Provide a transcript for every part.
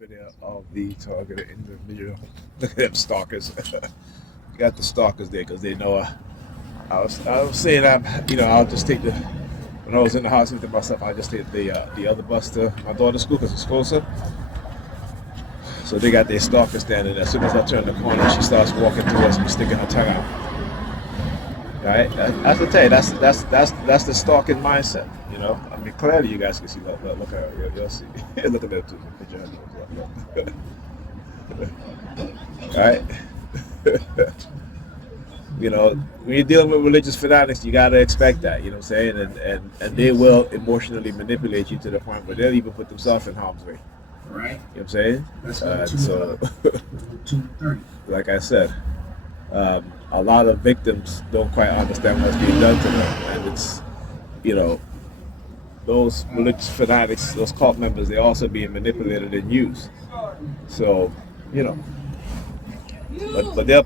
video of the targeted individual. Look at them stalkers. You got the stalkers there because they know. I was saying I'll just take the when I was in the hospital with myself. I just take the other bus to my daughter's school because it's closer. So they got their stalker standing there. As soon as I turn the corner, she starts walking towards me, sticking her tongue out. Right? That's the tell you. That's the stalking mindset. You know. I mean, clearly you guys can see. Look at her. You'll see. Look at them too. Put your hand up. Right? You know, when you're dealing with religious fanatics, you gotta expect that. You know what I'm saying? And they will emotionally manipulate you to the point where they'll even put themselves in harm's way. Right. You know what I'm saying? So, like I said, a lot of victims don't quite understand what's being done to them, and it's, you know, those religious fanatics, those cult members, they're also being manipulated and used. So, you know, but they'll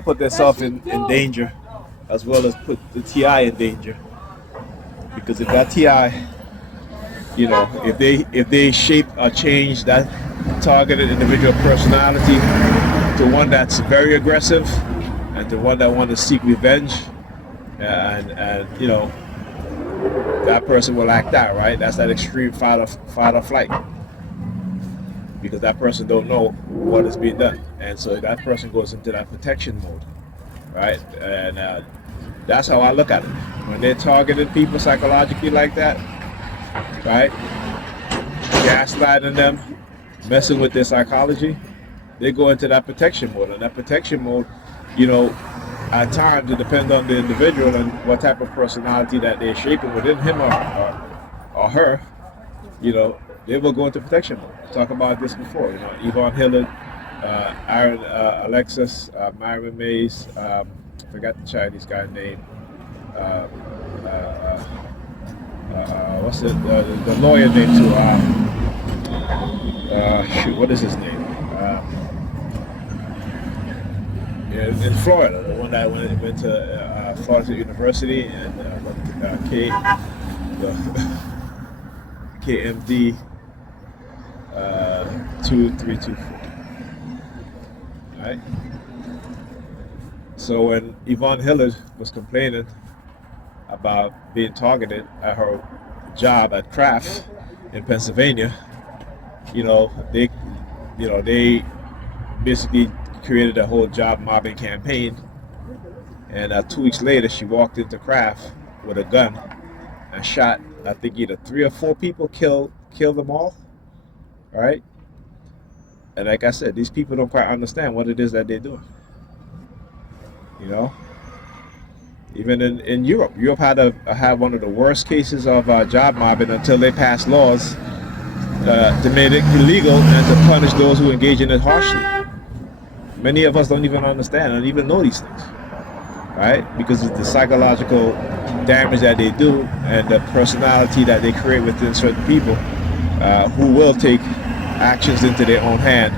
put themselves in danger, as well as put the TI in danger, because if that TI, you know, if they shape or change that targeted individual personality to one that's very aggressive and to one that wants to seek revenge, and you know, that person will act out, right? That's that extreme fight or flight, because that person don't know what is being done, and so that person goes into that protection mode, right? And that's how I look at it. When they're targeting people psychologically like that, right? Gaslighting them, messing with their psychology, they go into that protection mode. And that protection mode, you know, at times it depends on the individual and what type of personality that they're shaping within him or her. You know, they will go into protection mode. Talk about this before. You know, Yvonne Hillard, Aaron Alexis, Myron Mays, forgot the Chinese guy's name. What's it? The lawyer name too. Shoot, what is his name? In Florida, the one that went to Florida State University and KMD 2324. Right. So when Yvonne Hillard was complaining about being targeted at her job at Kraft in Pennsylvania, they basically created a whole job mobbing campaign, and 2 weeks later she walked into Kraft with a gun and shot, I think, either 3 or 4 people, killed them all, right? And like I said, these people don't quite understand what it is that they're doing. You know, even in Europe had one of the worst cases of job mobbing until they passed laws to make it illegal and to punish those who engage in it harshly. Many of us don't even understand, don't even know these things, right? Because of the psychological damage that they do and the personality that they create within certain people who will take actions into their own hand.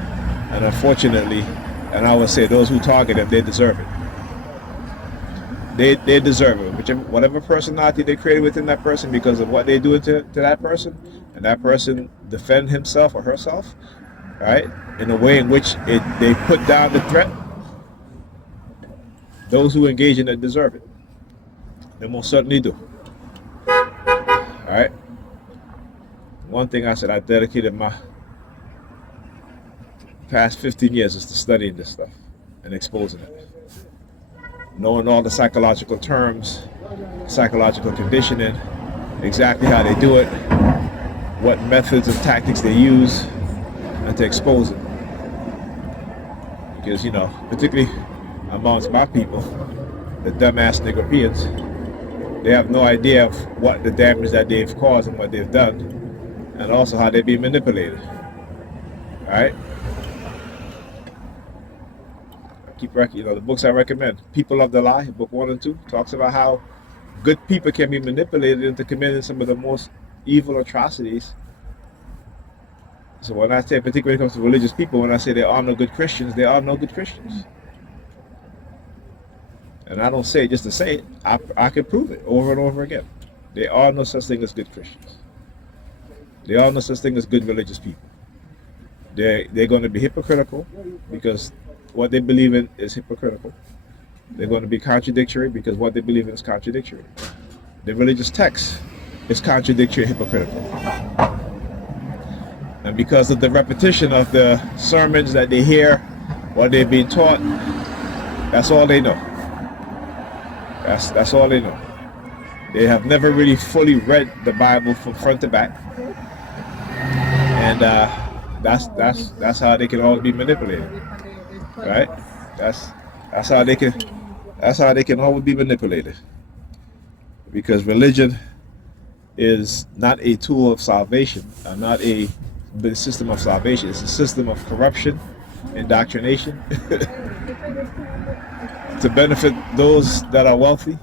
And unfortunately, and I would say those who target them, they deserve it. They deserve it. Whatever personality they created within that person because of what they do to that person, and that person defend himself or herself, right, in a way in which they put down the threat, those who engage in it deserve it. They most certainly do. All right. One thing I said, I dedicated my past 15 years is to studying this stuff and exposing it. Knowing all the psychological terms, psychological conditioning, exactly how they do it, what methods and tactics they use, and to expose it. Because, particularly amongst my people, the dumbass Negropeans, they have no idea of what the damage that they've caused and what they've done, and also how they're being manipulated. All right? The books I recommend, People of the Lie, book 1 and 2, talks about how good people can be manipulated into committing some of the most evil atrocities. So when I say, particularly when it comes to religious people, when I say there are no good Christians, there are no good Christians. And I don't say it just to say it. I can prove it over and over again. There are no such thing as good Christians. There are no such thing as good religious people. They're going to be hypocritical because what they believe in is hypocritical. They're going to be contradictory because what they believe in is contradictory. The religious text is contradictory, hypocritical. And because of the repetition of the sermons that they hear, what they've been taught, that's all they know. That's all they know. They have never really fully read the Bible from front to back, and that's how they can always be manipulated, right? That's how they can always be manipulated, because religion is not a tool of salvation, not a system of salvation. It's a system of corruption, indoctrination, to benefit those that are wealthy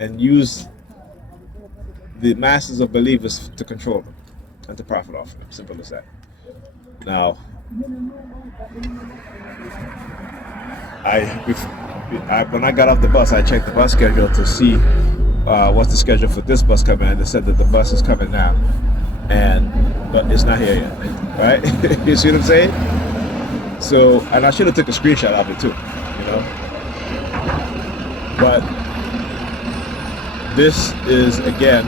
and use the masses of believers to control them and to profit off of them. Simple as that. Now, when I got off the bus, I checked the bus schedule to see what's the schedule for this bus coming, and they said that the bus is coming now, but it's not here yet, right? You see what I'm saying? So, and I should have took a screenshot of it too, you know. But this is again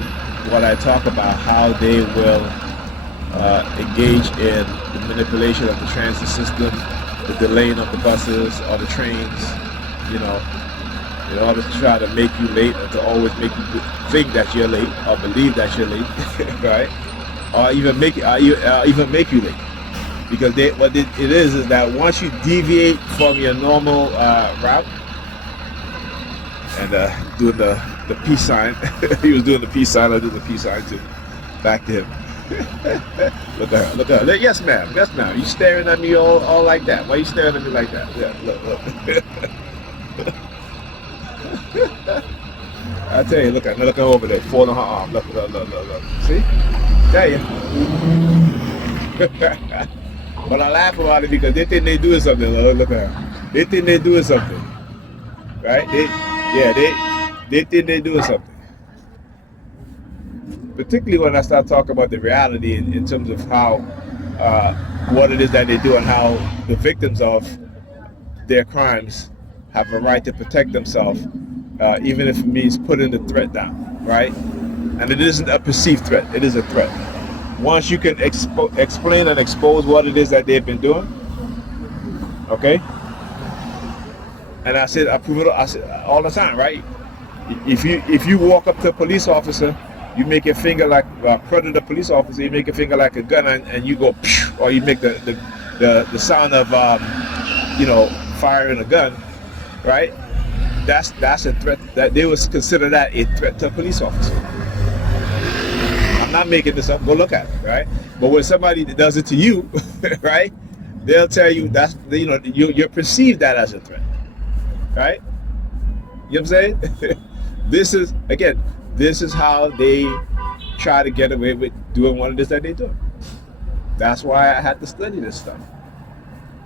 what I talk about, how they will engage in the manipulation of the transit system, the delaying of the buses or the trains, you know, in order to try to make you late, or to always make you think that you're late or believe that you're late, right? Or even make you late, because what it is that once you deviate from your normal route, and doing the peace sign, he was doing the peace sign. I did the peace sign too, back to him. Look at her. Yes, ma'am. Yes, ma'am. You staring at me all like that? Why are you staring at me like that? Yeah, look. I tell you, look over there, folding her arm. Look. See? Tell you. But I laugh about it because they think they're doing something. Look at her. They think they're doing something, right? They think they're doing something. Particularly when I start talking about the reality in terms of how, what it is that they do, and how the victims of their crimes have a right to protect themselves, even if it means putting the threat down, right? And it isn't a perceived threat, it is a threat. Once you can explain and expose what it is that they've been doing, okay? And I prove it all the time, right? If you walk up to a police officer, you make your finger like a predator police officer, you make your finger like a gun, and you go, or you make the sound of firing a gun, right? That's a threat. That they would consider that a threat to a police officer. I'm not making this up. Go look at it, right? But when somebody does it to you, right, they'll tell you that's you're perceived that as a threat, right? You know what I'm saying? This is how they try to get away with doing what it is that they do. That's why I had to study this stuff.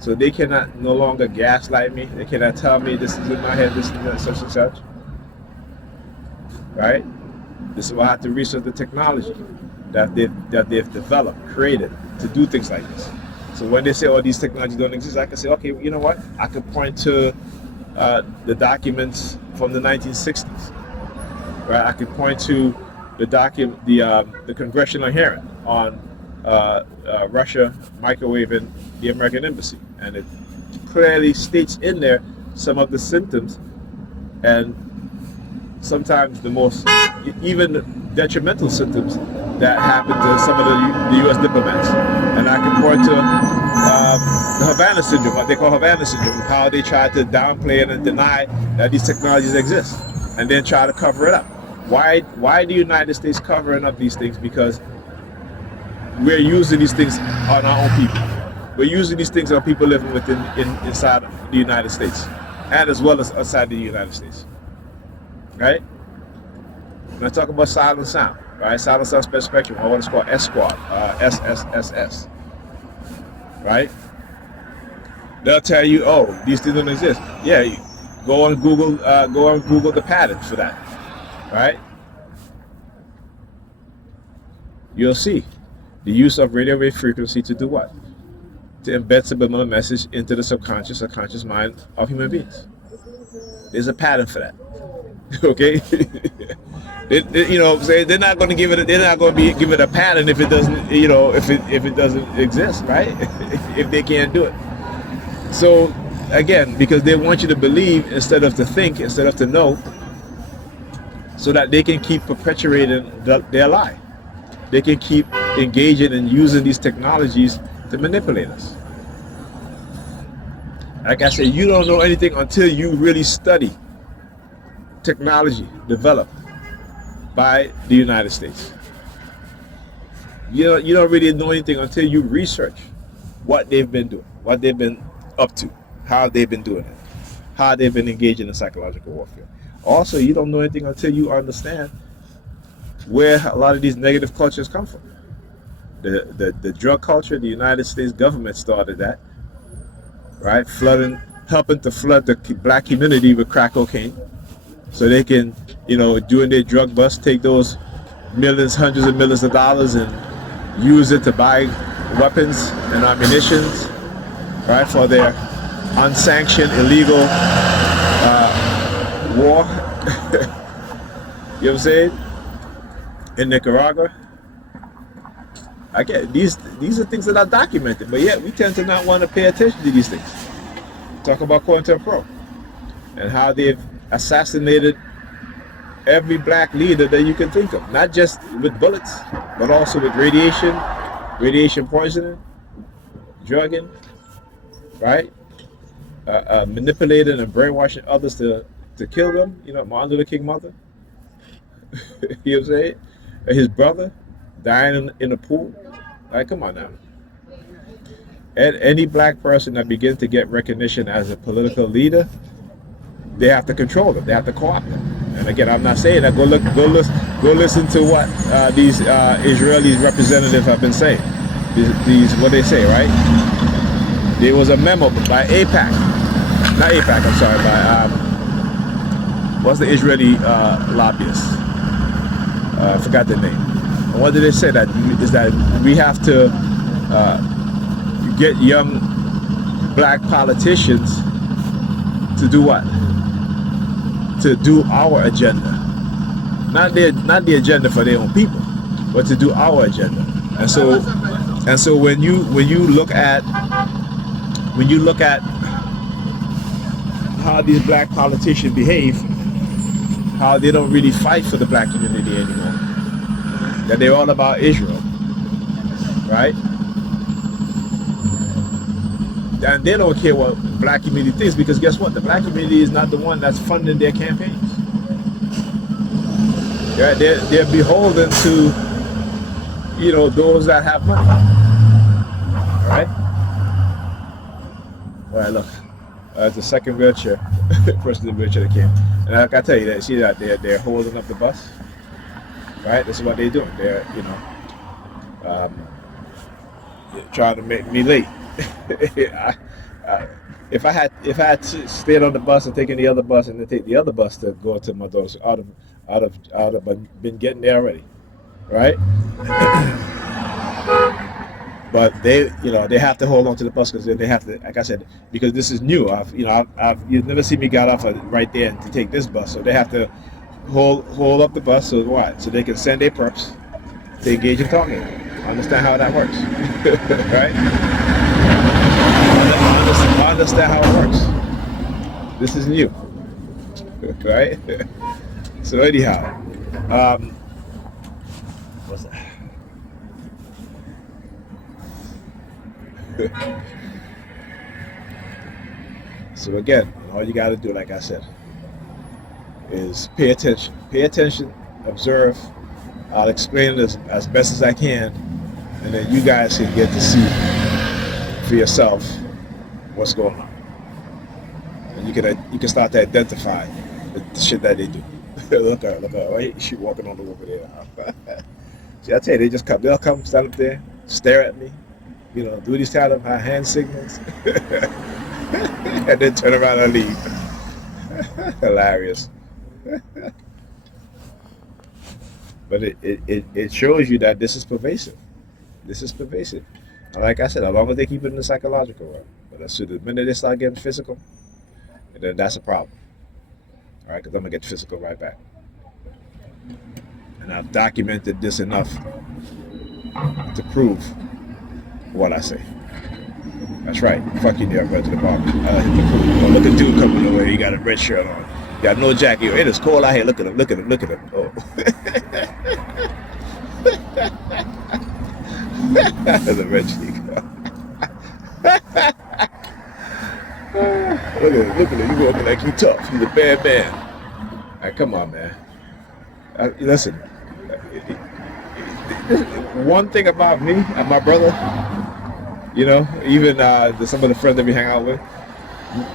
So they cannot no longer gaslight me. They cannot tell me this is in my head, this is that, such and such. Right? This is why I have to research the technology that they've developed, created to do things like this. So when they say, oh, these technologies don't exist, I can say, okay, you know what? I can point to the documents from the 1960s. Right? I can point to the congressional hearing on Russia microwaving the American embassy, and it clearly states in there some of the symptoms, and sometimes the most even detrimental symptoms that happen to some of the U.S. diplomats. And I can point to the Havana syndrome, what they call Havana syndrome, how they try to downplay it and deny that these technologies exist, and then try to cover it up. Why the United States covering up these things? Because we're using these things on our own people. We're using these things on people living inside the United States, and as well as outside the United States. Right? When I talk about silent sound, right? Silent sound spectrum, or what is called S-Squad, SSSS. Right? They'll tell you, oh, these things don't exist. Yeah, go on Google the patent for that. Right? you'll see the use of radio wave frequency to do what? To embed subliminal message into the subconscious or conscious mind of human beings. There's a pattern for that. Okay, you know, say they're not going to give it. They're not going to give it a pattern if it doesn't. You know, if it doesn't exist, right? If they can't do it. So again, because they want you to believe instead of to think, instead of to know, so that they can keep perpetuating their lie. They can keep engaging and using these technologies to manipulate us. Like I said, you don't know anything until you really study technology developed by the United States. You don't really know anything until you research what they've been doing, what they've been up to, how they've been doing it, how they've been engaging in psychological warfare. Also, you don't know anything until you understand where a lot of these negative cultures come from. The drug culture, the United States government started that, right? Helping to flood the black community with crack cocaine, so they can, you know, during their drug bust, take those millions, hundreds of millions of dollars and use it to buy weapons and ammunitions, right, for their unsanctioned, illegal war. You know what I'm saying? In Nicaragua. I get these are things that are documented, but yet we tend to not want to pay attention to these things. Talk about COINTELPRO and how they've assassinated every black leader that you can think of, not just with bullets, but also with radiation poisoning, drugging, right? Manipulating and brainwashing others to kill them. You know, Martin Luther King mother. You know what I'm saying? His brother dying in a pool. Like, come on now. And any black person that begins to get recognition as a political leader, they have to control them. They have to co-opt them. And again, I'm not saying that. Go listen to what these Israeli representatives have been saying. These what they say, right? There was a memo by AIPAC, not AIPAC. I'm sorry, by what's the Israeli lobbyist? I forgot the name. And what did they say? That is that we have to get young black politicians to do what? To do our agenda, not the agenda for their own people, but to do our agenda. And so when you look at how these black politicians behave, how they don't really fight for the black community anymore, that they're all about Israel, right? And they don't care what black community thinks, because guess what? The black community is not the one that's funding their campaigns. They're beholden to, you know, those that have money. All right. All right. Look, the second wheelchair person in the wheelchair that came, and like I tell you, that see that they're holding up the bus. Right. This is what they're doing. They're, you know, trying to make me late. If I had stayed on the bus and taken the other bus and then take the other bus to go to my daughter's, I'd have been getting there already, right? But they have to hold on to the bus, because they have to, like I said, because this is new. You've never seen me got off right there to take this bus, so they have to hold up the bus, so what? So they can send their perps to engage in talking. Understand how that works, right? I understand how it works. This is new, right? So anyhow, what's that? So again, all you got to do, like I said, is pay attention. Pay attention, observe. I'll explain it as best as I can, and then you guys can get to see for yourself what's going on, and you can start to identify the shit that they do. look at her, right? She walking on the over there. See, I tell you, they'll come stand up there, stare at me, you know, do these kind of hand signals, and then turn around and leave. But it shows you that this is pervasive. This is pervasive. And like I said, as long as they keep it in the psychological realm. But as soon as the minute they start getting physical, then that's a problem. All right, because I'm gonna get physical right back. And I've documented this enough to prove what I say. That's right. Fuck you, there. I'm going to the bar. Hit the pool. Oh, look at dude coming your way. He got a red shirt on. Got no jacket. It is cold out here. Look at him. Look at him. Look at him. Oh. That's a red cheek. Look at him. Look at him. You walking like you tough. He's a bad man. All right, come on, man. Listen. One thing about me and my brother, you know, even some of the friends that we hang out with,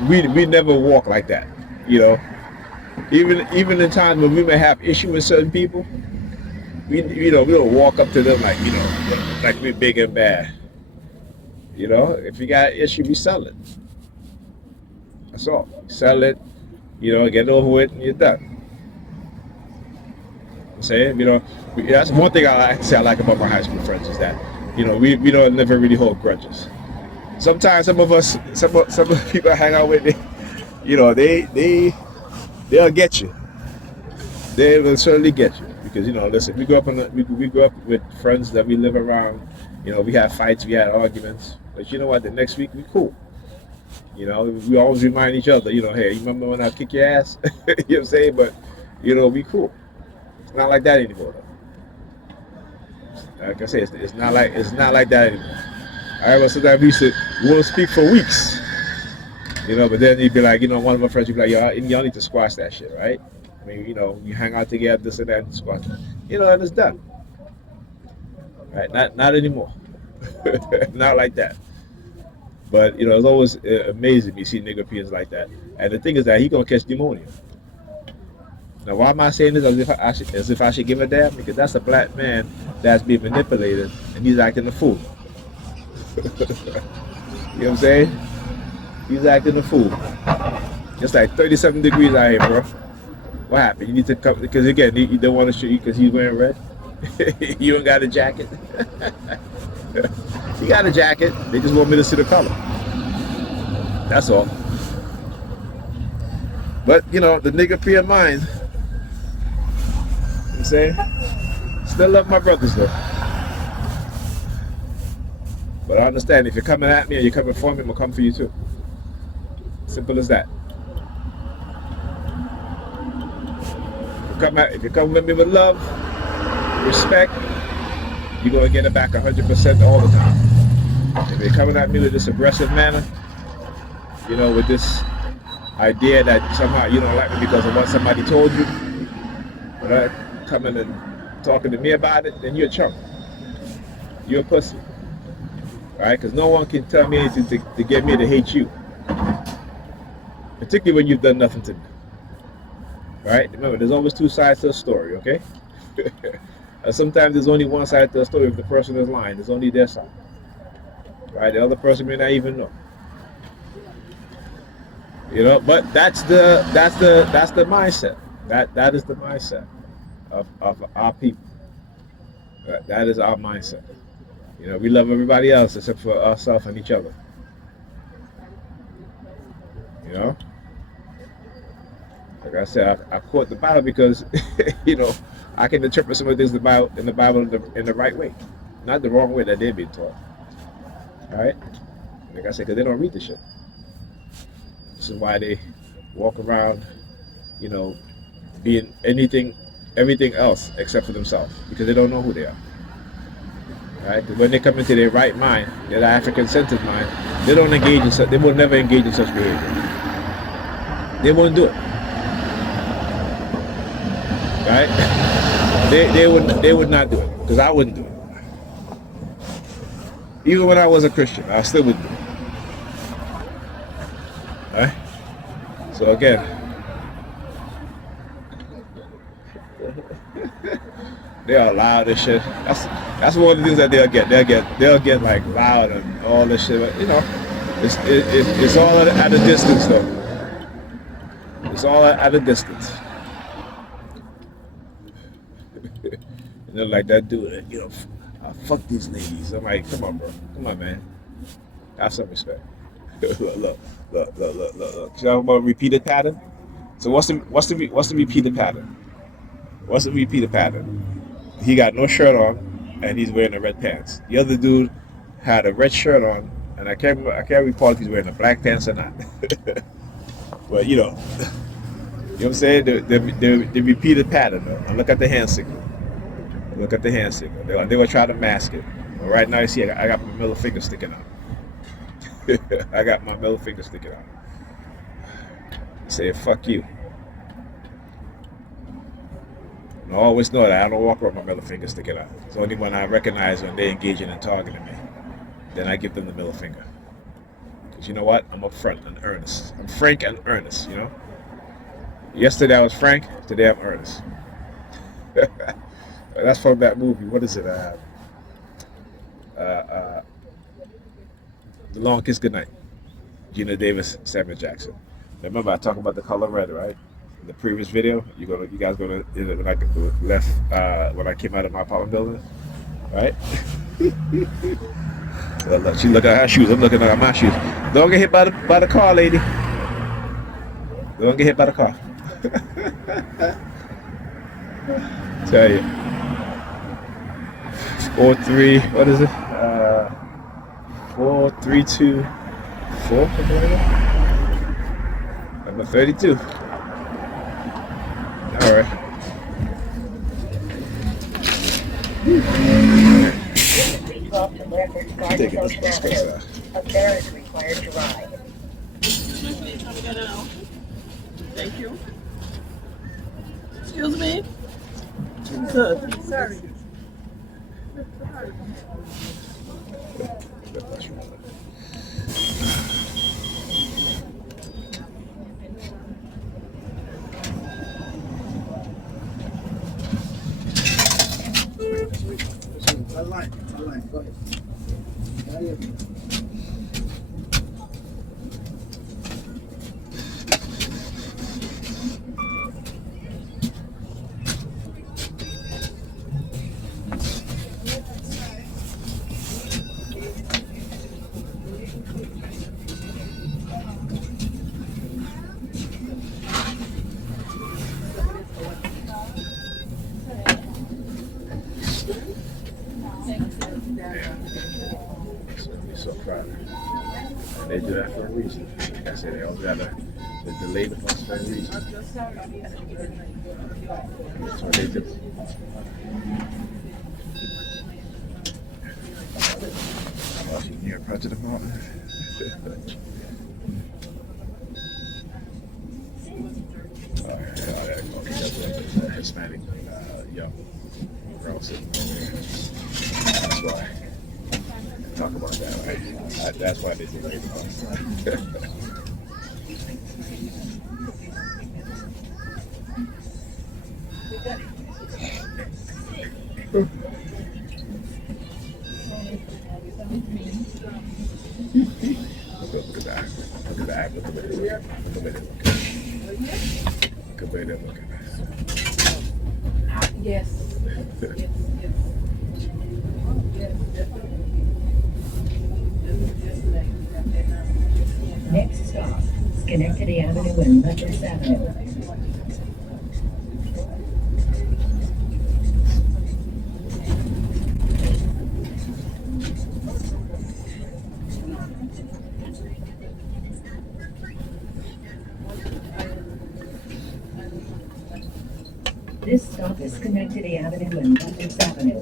we never walk like that. You know, even in times when we may have issue with certain people, we don't walk up to them like, you know, like we're big and bad. You know, if you got an issue, we sell it. That's all. Sell it, you know, get over it, and you're done. Saying, you know, that's one thing I like about my high school friends is that, you know, we don't never really hold grudges. Sometimes some of the people I hang out with, you know, they'll get you. They will certainly get you because, you know, listen, we grew up with friends that we live around. You know, we had fights, we had arguments, but you know what? The next week we cool. You know, we always remind each other, you know, hey, you remember when I kick your ass? You know what I'm saying? But you know, we cool. Not like that anymore, though. Like I say, it's not like that anymore. I remember sometimes we won't speak for weeks, you know. But then you'd be like, you know, one of my friends would be like, y'all need to squash that shit, right? I mean, you know, you hang out together, this and that, and squash it. You know, and it's done, right? Not anymore, not like that. But you know, it's always amazing me see nigga peers like that. And the thing is that he gonna catch pneumonia. Now, why am I saying this as if I should give a damn? Because that's a black man that's being manipulated, and he's acting a fool. You know what I'm saying? He's acting a fool. It's like 37 degrees out here, bro. What happened? You need to come, because again, you don't want to shoot you because he's wearing red. You don't got a jacket. He got a jacket. They just want me to see the color. That's all. But, you know, the nigga peer mind, I'm saying, still love my brothers though. But I understand if you're coming at me or you're coming for me, I'm gonna come for you too. Simple as that. If you come at me with love, respect, you're gonna get it back 100% all the time. If you're coming at me with this aggressive manner, you know, with this idea that somehow you don't like me because of what somebody told you, right? Coming and talking to me about it, then you're a chump. You're a pussy. Right? Because no one can tell me anything to get me to hate you. Particularly when you've done nothing to me. Right? Remember, there's always two sides to a story, okay? And sometimes there's only one side to a story if the person is lying. There's only their side. Right? The other person may not even know. You know, but that's the mindset. That is the mindset of our people. That is our mindset. You know, we love everybody else except for ourselves and each other. You know, like I said, I quote the Bible because you know I can interpret some of the things in the Bible in the right way, not the wrong way that they've been taught. All right, like I said, because they don't read the shit. This is why they walk around, you know, being everything else except for themselves, because they don't know who they are. Right? When they come into their right mind, their African-centered mind, they don't engage in such. They will never engage in such behavior. They won't do it. Right? They would not do it, because I wouldn't do it. Even when I was a Christian, I still wouldn't do it. Right? So again, they are loud as shit. That's one of the things that they'll get like loud and all this shit. But you know, it's all at a distance though. It's all at a distance. They're like that dude, fuck these ladies. I'm like, come on, bro. Come on, man. Have some respect. Look. So I'm gonna repeat the pattern. So what's the repeated pattern? What's the repeated pattern? He got no shirt on, and he's wearing the red pants. The other dude had a red shirt on, and I can't recall if he's wearing the black pants or not. But you know what I'm saying? The repeated pattern. Though. And look at the hand signal. Look at the hand signal. They were trying to mask it. But right now, you see, I got my middle finger sticking out. I got my middle finger sticking out. Say, fuck you. And I always know that I don't walk around with my middle finger sticking out. It's only when I recognize when they're engaging and targeting me. Then I give them the middle finger. Because you know what? I'm upfront and earnest. I'm frank and earnest, Yesterday I was frank, today I'm earnest. That's from that movie. What is it? The Long Kiss Goodnight. Gina Davis, Samuel Jackson. Remember I talked about the color red, right? In the previous video, you guys gonna when I left when I came out of my apartment building, right? Look, she look at her shoes. I'm looking at my shoes. Don't get hit by the car, lady. Don't get hit by the car. Tell you. 4-3. What is it? 4-3-2-4. Something like that. Number 32. All right. Taking this space out. A fare is required to ride. Thank you. Excuse me. Good. Sorry. I like. Go ahead. So proud. And they do that for a reason. Like I said, they always gotta delay the bus for a reason. That's what they do. Oh, she's near President Martin. Hispanic young girl sitting over there. That's why. Talk about that, right? That's why they delay the bus. Look at that. Look at that. Look at it. Look at it. Look at it. Look at that. Yes. Next stop, Schenectady Avenue and Letters Avenue. This stop is Schenectady Avenue and Letters Avenue.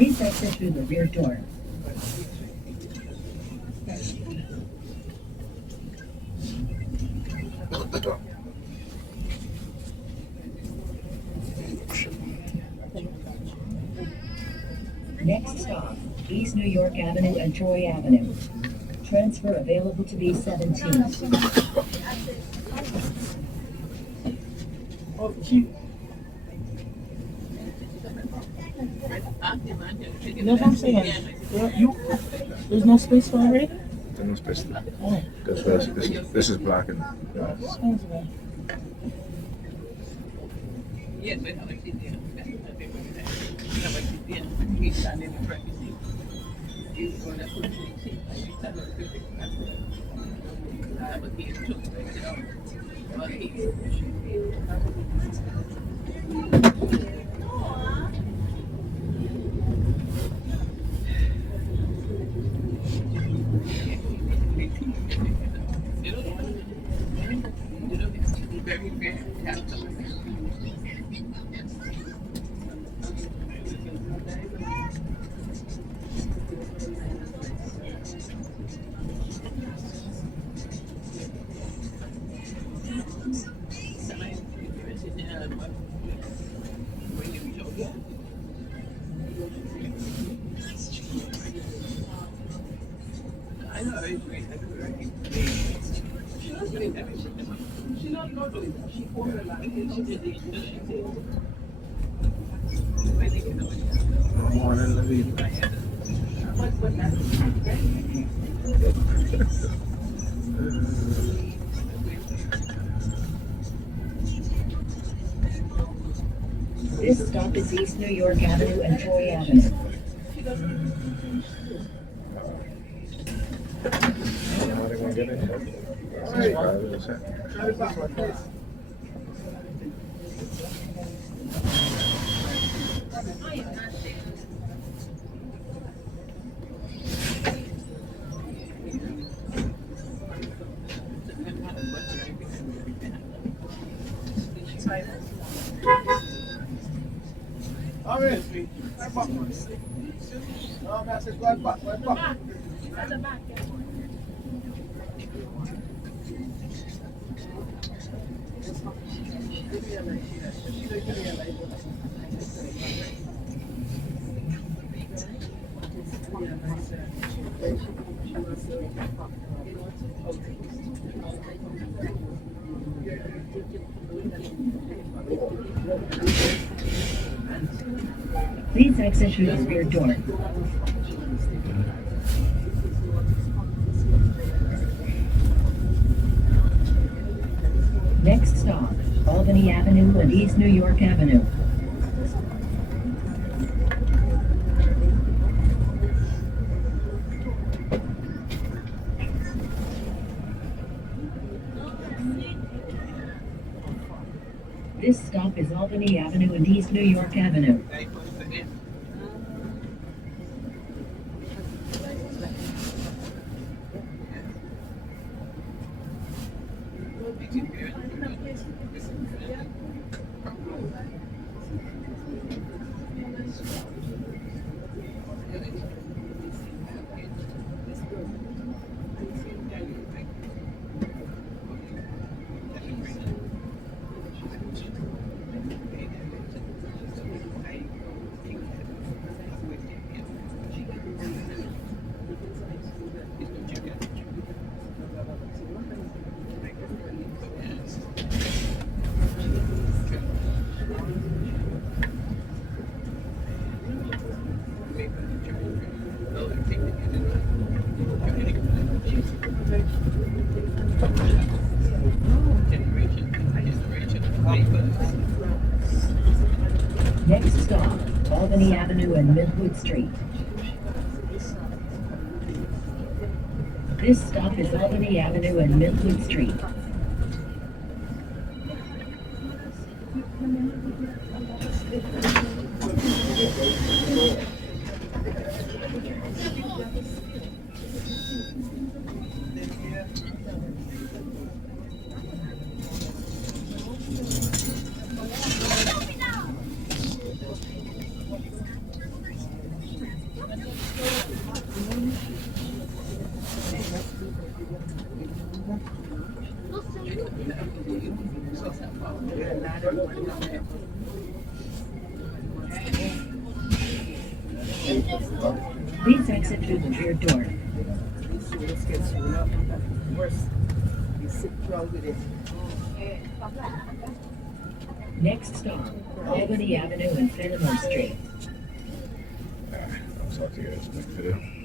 Please exit through the rear door. Next stop, East New York Avenue and Troy Avenue. Transfer available to B17. Oh, she. That's what I'm saying. There's no space for her right? There's no space there. Oh, Because this is blocking. sounds bad. Morning, Levine. This stop is East New York Avenue and Troy Avenue. How they gonna get in here? Please exit through the rear door. Next stop, Albany Avenue and East New York Avenue. This stop is Albany Avenue and East New York Avenue. Next stop, Albany Avenue and Midwood Street. This stop is Albany Avenue and Midwood Street. Please exit through the rear door. Let's get screwed up. Worse. You sit wrong with it. Next stop, Albany Avenue and Fenimore Street. Alright, I'll talk to you guys in the next video.